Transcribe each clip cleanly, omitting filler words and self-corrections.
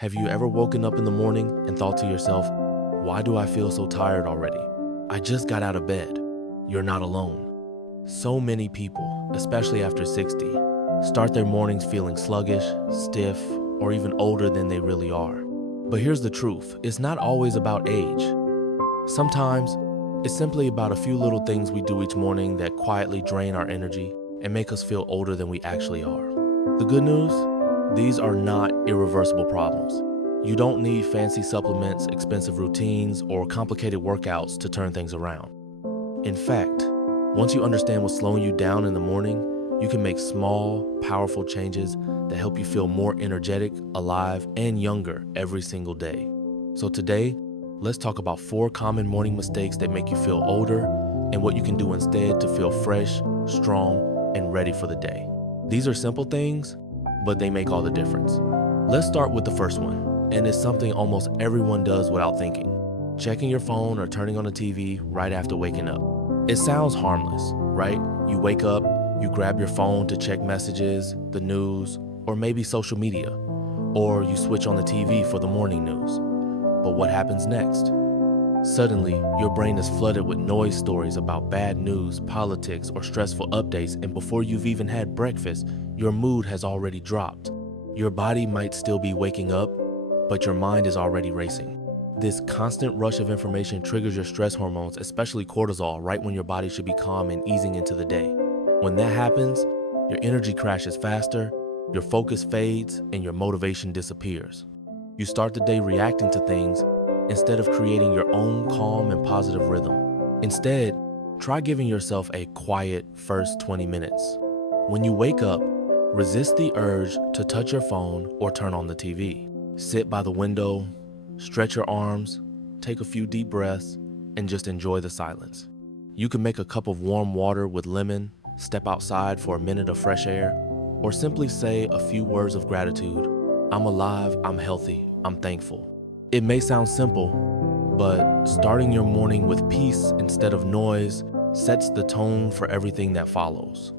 Have you ever woken up in the morning and thought to yourself, why do I feel so tired already? I just got out of bed. You're not alone. So many people, especially after 60, start their mornings feeling sluggish, stiff, or even older than they really are. But here's the truth, it's not always about age. Sometimes, it's simply about a few little things we do each morning that quietly drain our energy and make us feel older than we actually are. The good news? These are not irreversible problems. You don't need fancy supplements, expensive routines, or complicated workouts to turn things around. In fact, once you understand what's slowing you down in the morning, you can make small, powerful changes that help you feel more energetic, alive, and younger every single day. So today, let's talk about 4 common morning mistakes that make you feel older and what you can do instead to feel fresh, strong, and ready for the day. These are simple things, but they make all the difference. Let's start with the first one, and it's something almost everyone does without thinking. Checking your phone or turning on the TV right after waking up. It sounds harmless, right? You wake up, you grab your phone to check messages, the news, or maybe social media, or you switch on the TV for the morning news. But what happens next? Suddenly, your brain is flooded with noise stories about bad news, politics, or stressful updates, and before you've even had breakfast, your mood has already dropped. Your body might still be waking up, but your mind is already racing. This constant rush of information triggers your stress hormones, especially cortisol, right when your body should be calm and easing into the day. When that happens, your energy crashes faster, your focus fades, and your motivation disappears. You start the day reacting to things instead of creating your own calm and positive rhythm. Instead, try giving yourself a quiet first 20 minutes. When you wake up, resist the urge to touch your phone or turn on the TV. Sit by the window, stretch your arms, take a few deep breaths, and just enjoy the silence. You can make a cup of warm water with lemon, step outside for a minute of fresh air, or simply say a few words of gratitude. I'm alive, I'm healthy, I'm thankful. It may sound simple, but starting your morning with peace instead of noise sets the tone for everything that follows.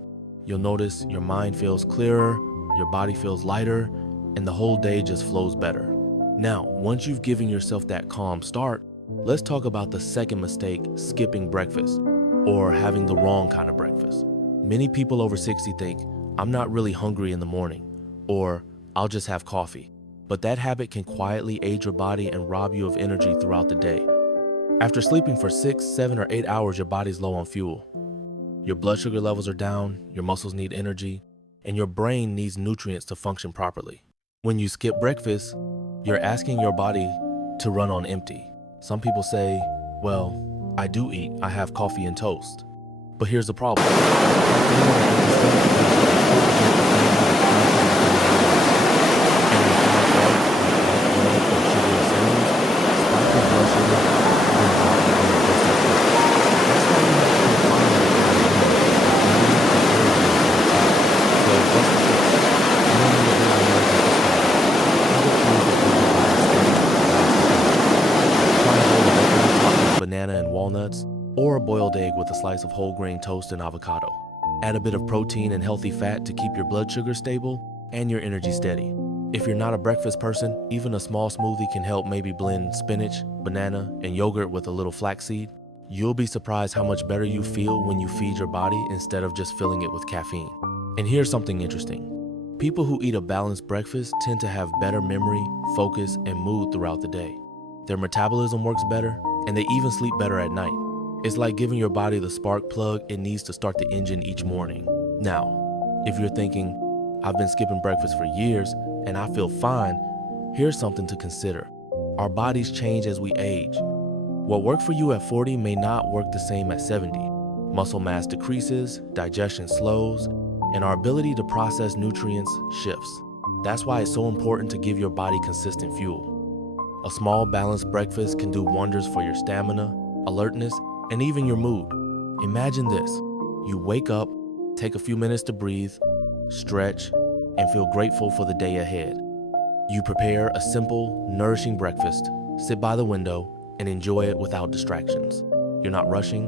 You'll notice your mind feels clearer, your body feels lighter, and the whole day just flows better. Now, once you've given yourself that calm start, let's talk about the second mistake, skipping breakfast, or having the wrong kind of breakfast. Many people over 60 think, I'm not really hungry in the morning, or I'll just have coffee. But that habit can quietly age your body and rob you of energy throughout the day. After sleeping for 6, 7, or 8 hours, your body's low on fuel. Your blood sugar levels are down, your muscles need energy, and your brain needs nutrients to function properly. When you skip breakfast, you're asking your body to run on empty. Some people say, well, I do eat, I have coffee and toast. But here's the problem. Banana and walnuts, or a boiled egg with a slice of whole grain toast and avocado. Add a bit of protein and healthy fat to keep your blood sugar stable and your energy steady. If you're not a breakfast person, even a small smoothie can help. Maybe blend spinach, banana, and yogurt with a little flaxseed. You'll be surprised how much better you feel when you feed your body instead of just filling it with caffeine. And here's something interesting. People who eat a balanced breakfast tend to have better memory, focus, and mood throughout the day. Their metabolism works better, and they even sleep better at night. It's like giving your body the spark plug it needs to start the engine each morning. Now, if you're thinking, I've been skipping breakfast for years and I feel fine, here's something to consider. Our bodies change as we age. What worked for you at 40 may not work the same at 70. Muscle mass decreases, digestion slows, and our ability to process nutrients shifts. That's why it's so important to give your body consistent fuel. A small balanced breakfast can do wonders for your stamina, alertness, and even your mood. Imagine this. You wake up, take a few minutes to breathe, stretch, and feel grateful for the day ahead. You prepare a simple, nourishing breakfast, sit by the window, and enjoy it without distractions. You're not rushing,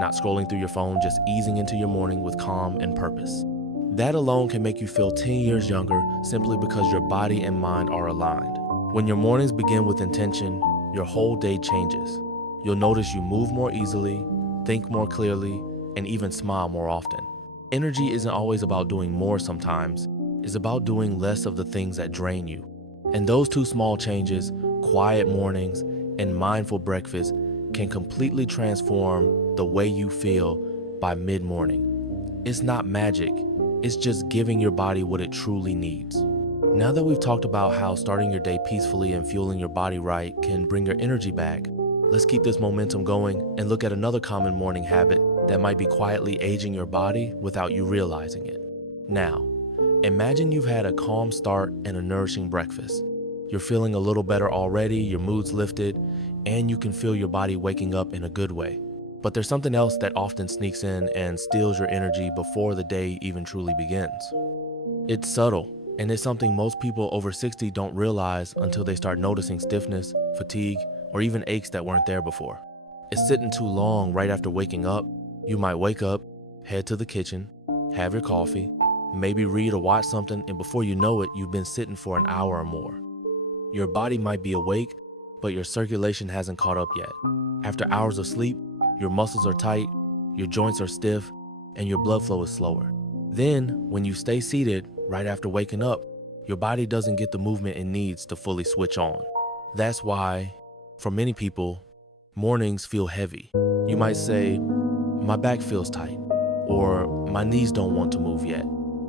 not scrolling through your phone, just easing into your morning with calm and purpose. That alone can make you feel 10 years younger simply because your body and mind are aligned. When your mornings begin with intention, your whole day changes. You'll notice you move more easily, think more clearly, and even smile more often. Energy isn't always about doing more sometimes. It's about doing less of the things that drain you. And those two small changes, quiet mornings and mindful breakfast, can completely transform the way you feel by mid-morning. It's not magic, it's just giving your body what it truly needs. Now that we've talked about how starting your day peacefully and fueling your body right can bring your energy back, let's keep this momentum going and look at another common morning habit that might be quietly aging your body without you realizing it. Now, imagine you've had a calm start and a nourishing breakfast. You're feeling a little better already, your mood's lifted, and you can feel your body waking up in a good way. But there's something else that often sneaks in and steals your energy before the day even truly begins. It's subtle, and it's something most people over 60 don't realize until they start noticing stiffness, fatigue, or even aches that weren't there before. It's sitting too long right after waking up. You might wake up, head to the kitchen, have your coffee, maybe read or watch something, and before you know it, you've been sitting for an hour or more. Your body might be awake, but your circulation hasn't caught up yet. After hours of sleep, your muscles are tight, your joints are stiff, and your blood flow is slower. Then, when you stay seated right after waking up, your body doesn't get the movement it needs to fully switch on. That's why, for many people, mornings feel heavy. You might say, my back feels tight, or my knees don't want to move yet,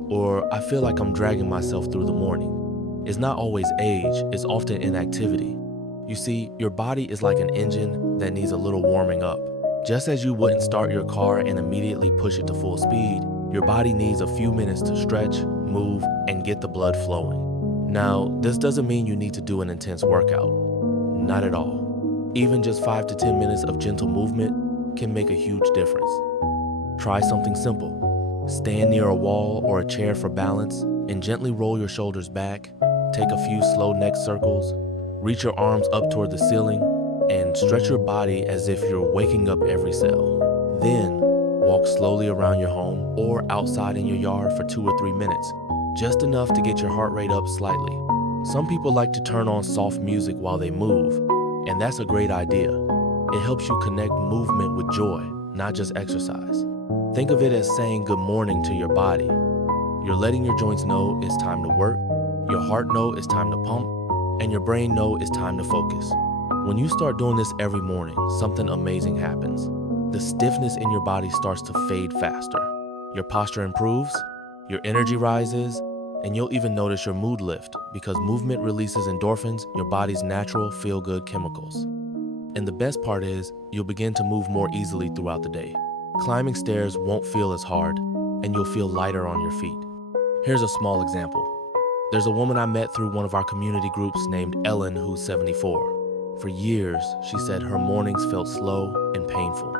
or I feel like I'm dragging myself through the morning. It's not always age, it's often inactivity. You see, your body is like an engine that needs a little warming up. Just as you wouldn't start your car and immediately push it to full speed, your body needs a few minutes to stretch, move, and get the blood flowing. Now, this doesn't mean you need to do an intense workout. Not at all. Even just 5 to 10 minutes of gentle movement can make a huge difference. Try something simple. Stand near a wall or a chair for balance and gently roll your shoulders back. Take a few slow neck circles. Reach your arms up toward the ceiling and stretch your body as if you're waking up every cell. Then, walk slowly around your home or outside in your yard for 2 or 3 minutes, just enough to get your heart rate up slightly. Some people like to turn on soft music while they move, and that's a great idea. It helps you connect movement with joy, not just exercise. Think of it as saying good morning to your body. You're letting your joints know it's time to work, your heart know it's time to pump, and your brain know it's time to focus. When you start doing this every morning, something amazing happens. The stiffness in your body starts to fade faster. Your posture improves, your energy rises, and you'll even notice your mood lift because movement releases endorphins, your body's natural feel-good chemicals. And the best part is, you'll begin to move more easily throughout the day. Climbing stairs won't feel as hard, and you'll feel lighter on your feet. Here's a small example. There's a woman I met through one of our community groups named Ellen, who's 74. For years, she said her mornings felt slow and painful.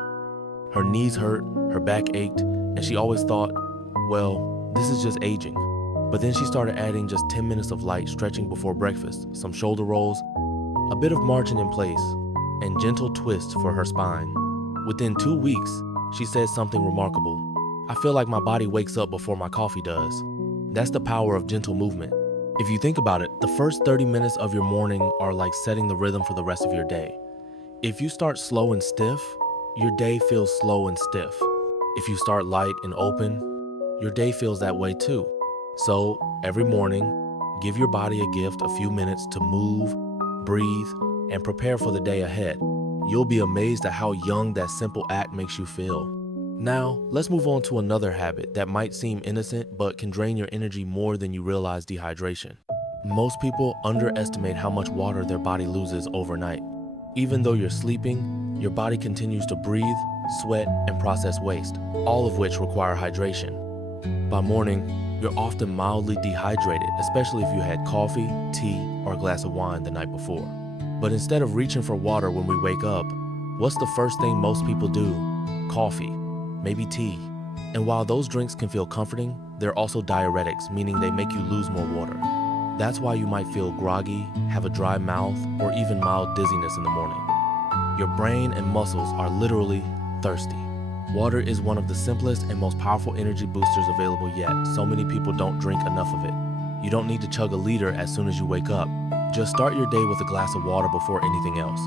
Her knees hurt, her back ached, and she always thought, well, this is just aging. But then she started adding just 10 minutes of light stretching before breakfast, some shoulder rolls, a bit of marching in place, and gentle twists for her spine. Within 2 weeks, she said something remarkable. I feel like my body wakes up before my coffee does. That's the power of gentle movement. If you think about it, the first 30 minutes of your morning are like setting the rhythm for the rest of your day. If you start slow and stiff, your day feels slow and stiff. If you start light and open, your day feels that way too. So every morning, give your body a gift, a few minutes to move, breathe, and prepare for the day ahead. You'll be amazed at how young that simple act makes you feel. Now, let's move on to another habit that might seem innocent but can drain your energy more than you realize: dehydration. Most people underestimate how much water their body loses overnight. Even though you're sleeping, your body continues to breathe, sweat, and process waste, all of which require hydration. By morning, you're often mildly dehydrated, especially if you had coffee, tea, or a glass of wine the night before. But instead of reaching for water when we wake up, what's the first thing most people do? Coffee, maybe tea. And while those drinks can feel comforting, they're also diuretics, meaning they make you lose more water. That's why you might feel groggy, have a dry mouth, or even mild dizziness in the morning. Your brain and muscles are literally thirsty. Water is one of the simplest and most powerful energy boosters available yet. So many people don't drink enough of it. You don't need to chug a liter as soon as you wake up. Just start your day with a glass of water before anything else.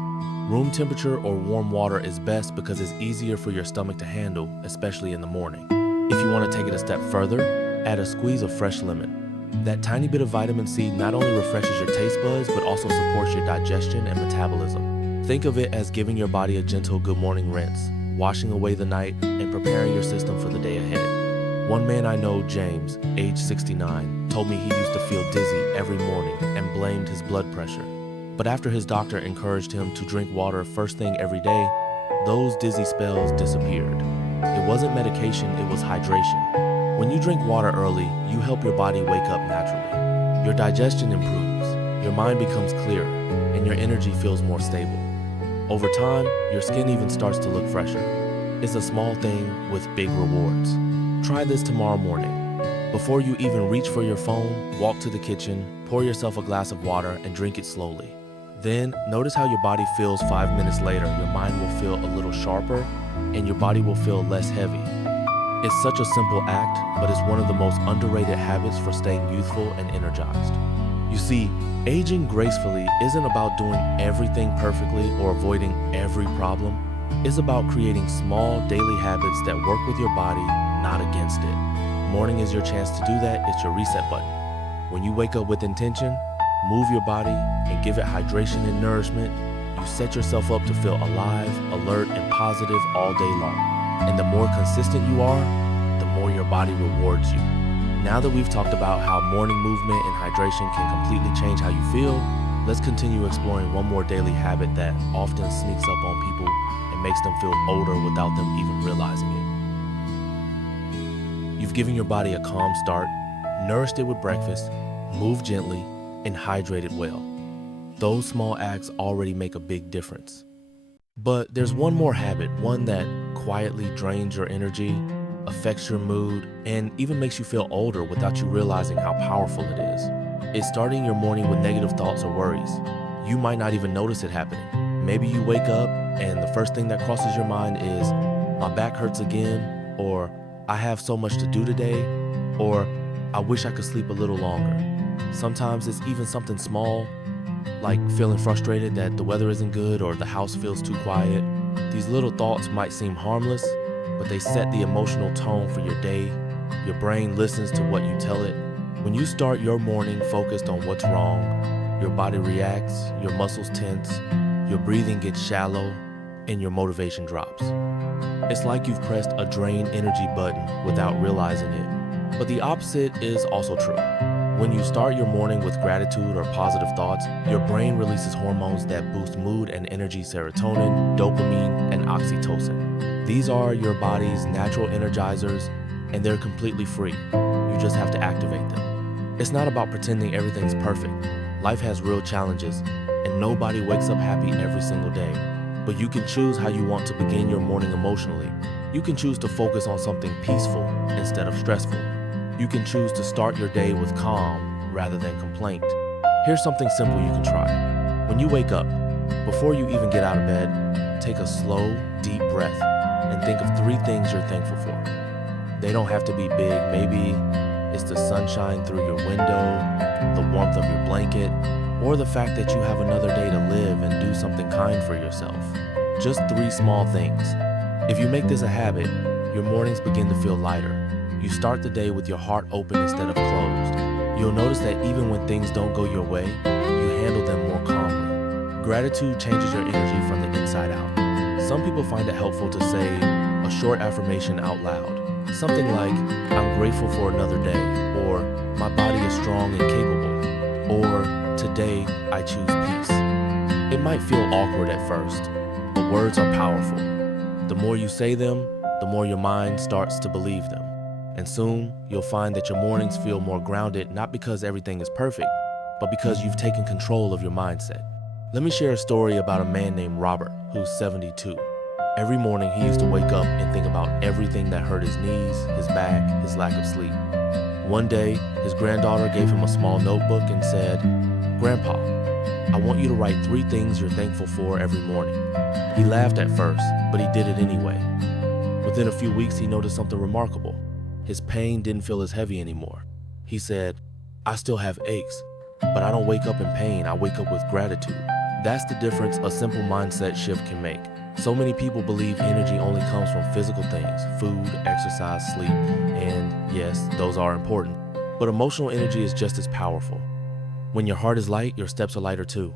Room temperature or warm water is best because it's easier for your stomach to handle, especially in the morning. If you want to take it a step further, add a squeeze of fresh lemon. That tiny bit of vitamin C not only refreshes your taste buds, but also supports your digestion and metabolism. Think of it as giving your body a gentle good morning rinse, washing away the night, and preparing your system for the day ahead. One man I know, James, age 69, told me he used to feel dizzy every morning and blamed his blood pressure. But after his doctor encouraged him to drink water first thing every day, those dizzy spells disappeared. It wasn't medication, it was hydration. When you drink water early, you help your body wake up naturally. Your digestion improves, your mind becomes clearer, and your energy feels more stable. Over time, your skin even starts to look fresher. It's a small thing with big rewards. Try this tomorrow morning. Before you even reach for your phone, walk to the kitchen, pour yourself a glass of water, and drink it slowly. Then, notice how your body feels 5 minutes later. Your mind will feel a little sharper, and your body will feel less heavy. It's such a simple act, but it's one of the most underrated habits for staying youthful and energized. You see, aging gracefully isn't about doing everything perfectly or avoiding every problem. It's about creating small daily habits that work with your body, not against it. Morning is your chance to do that. It's your reset button. When you wake up with intention, move your body, and give it hydration and nourishment, you set yourself up to feel alive, alert, and positive all day long. And the more consistent you are, the more your body rewards you. Now that we've talked about how morning movement and hydration can completely change how you feel, let's continue exploring one more daily habit that often sneaks up on people and makes them feel older without them even realizing it. You've given your body a calm start, nourished it with breakfast, moved gently, and hydrated well. Those small acts already make a big difference. But there's one more habit, one that quietly drains your energy, affects your mood, and even makes you feel older without you realizing how powerful it is. It's starting your morning with negative thoughts or worries. You might not even notice it happening. Maybe you wake up and the first thing that crosses your mind is, my back hurts again, or I have so much to do today, or I wish I could sleep a little longer. Sometimes it's even something small, like feeling frustrated that the weather isn't good or the house feels too quiet. These little thoughts might seem harmless, but they set the emotional tone for your day. Your brain listens to what you tell it. When you start your morning focused on what's wrong, your body reacts, your muscles tense, your breathing gets shallow, and your motivation drops. It's like you've pressed a drain energy button without realizing it. But the opposite is also true. When you start your morning with gratitude or positive thoughts, your brain releases hormones that boost mood and energy: serotonin, dopamine, and oxytocin. These are your body's natural energizers, and they're completely free. You just have to activate them. It's not about pretending everything's perfect. Life has real challenges, and nobody wakes up happy every single day. But you can choose how you want to begin your morning emotionally. You can choose to focus on something peaceful instead of stressful. You can choose to start your day with calm rather than complaint. Here's something simple you can try. When you wake up, before you even get out of bed, take a slow, deep breath and think of 3 things you're thankful for. They don't have to be big. Maybe it's the sunshine through your window, the warmth of your blanket, or the fact that you have another day to live and do something kind for yourself. Just 3 small things. If you make this a habit, your mornings begin to feel lighter. You start the day with your heart open instead of closed. You'll notice that even when things don't go your way, you handle them more calmly. Gratitude changes your energy from the inside out. Some people find it helpful to say a short affirmation out loud. Something like, I'm grateful for another day, or my body is strong and capable, or today I choose peace. It might feel awkward at first, but words are powerful. The more you say them, the more your mind starts to believe them. And soon, you'll find that your mornings feel more grounded, not because everything is perfect, but because you've taken control of your mindset. Let me share a story about a man named Robert, who's 72. Every morning, he used to wake up and think about everything that hurt his knees, his back, his lack of sleep. One day, his granddaughter gave him a small notebook and said, "Grandpa, I want you to write 3 things you're thankful for every morning." He laughed at first, but he did it anyway. Within a few weeks, he noticed something remarkable. His pain didn't feel as heavy anymore. He said, "I still have aches, But I don't wake up in pain, I wake up with gratitude. That's the difference a simple mindset shift can make. So many people believe energy only comes from physical things, food, exercise, sleep, and yes, those are important. But emotional energy is just as powerful. When your heart is light, your steps are lighter too.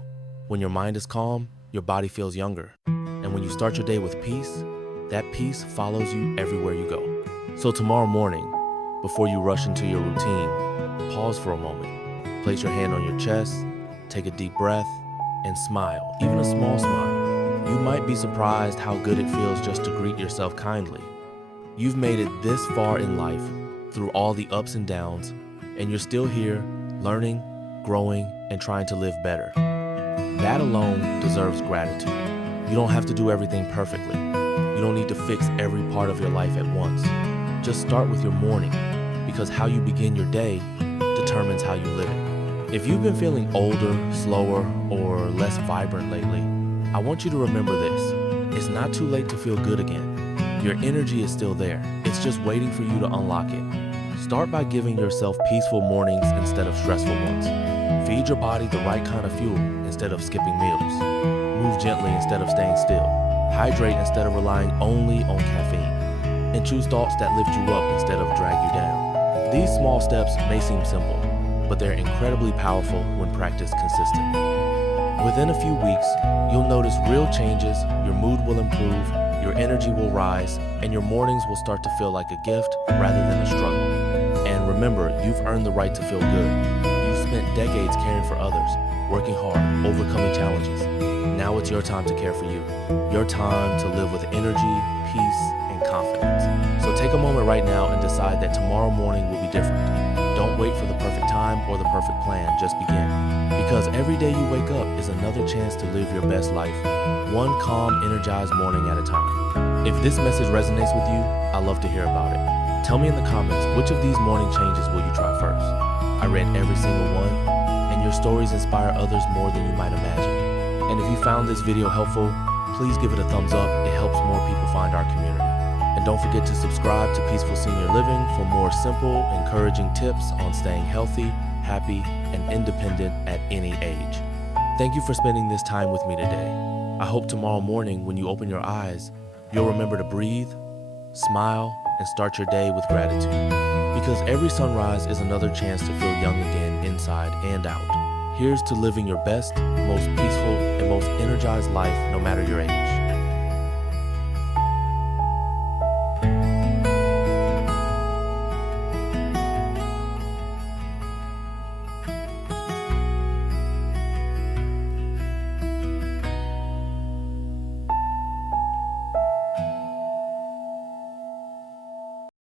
When your mind is calm, your body feels younger. And when you start your day with peace, that peace follows you everywhere you go. So tomorrow morning, before you rush into your routine, pause for a moment. Place your hand on your chest, take a deep breath, and smile, even a small smile. You might be surprised how good it feels just to greet yourself kindly. You've made it this far in life, through all the ups and downs, and you're still here, learning, growing, and trying to live better. That alone deserves gratitude. You don't have to do everything perfectly. You don't need to fix every part of your life at once. Just start with your morning, because how you begin your day determines how you live it. If you've been feeling older, slower, or less vibrant lately, I want you to remember this. It's not too late to feel good again. Your energy is still there. It's just waiting for you to unlock it. Start by giving yourself peaceful mornings instead of stressful ones. Feed your body the right kind of fuel instead of skipping meals. Move gently instead of staying still. Hydrate instead of relying only on caffeine. And choose thoughts that lift you up instead of drag you down. These small steps may seem simple, but they're incredibly powerful when practiced consistently. Within a few weeks, you'll notice real changes, your mood will improve, your energy will rise, and your mornings will start to feel like a gift rather than a struggle. And remember, you've earned the right to feel good. You've spent decades caring for others, working hard, overcoming challenges. Now it's your time to care for you. Your time to live with energy, peace, and confidence. So take a moment right now and decide that tomorrow morning will be different. Don't wait for the perfect time or the perfect plan, just begin. Because every day you wake up is another chance to live your best life, one calm, energized morning at a time. If this message resonates with you, I'd love to hear about it. Tell me in the comments, which of these morning changes will you try first? I read every single one, and your stories inspire others more than you might imagine. And if you found this video helpful, please give it a thumbs up. It helps more people find our community. And don't forget to subscribe to Peaceful Senior Living for more simple, encouraging tips on staying healthy, happy, and independent at any age. Thank you for spending this time with me today. I hope tomorrow morning when you open your eyes, you'll remember to breathe, smile, and start your day with gratitude. Because every sunrise is another chance to feel young again inside and out. Here's to living your best, most peaceful, and most energized life no matter your age.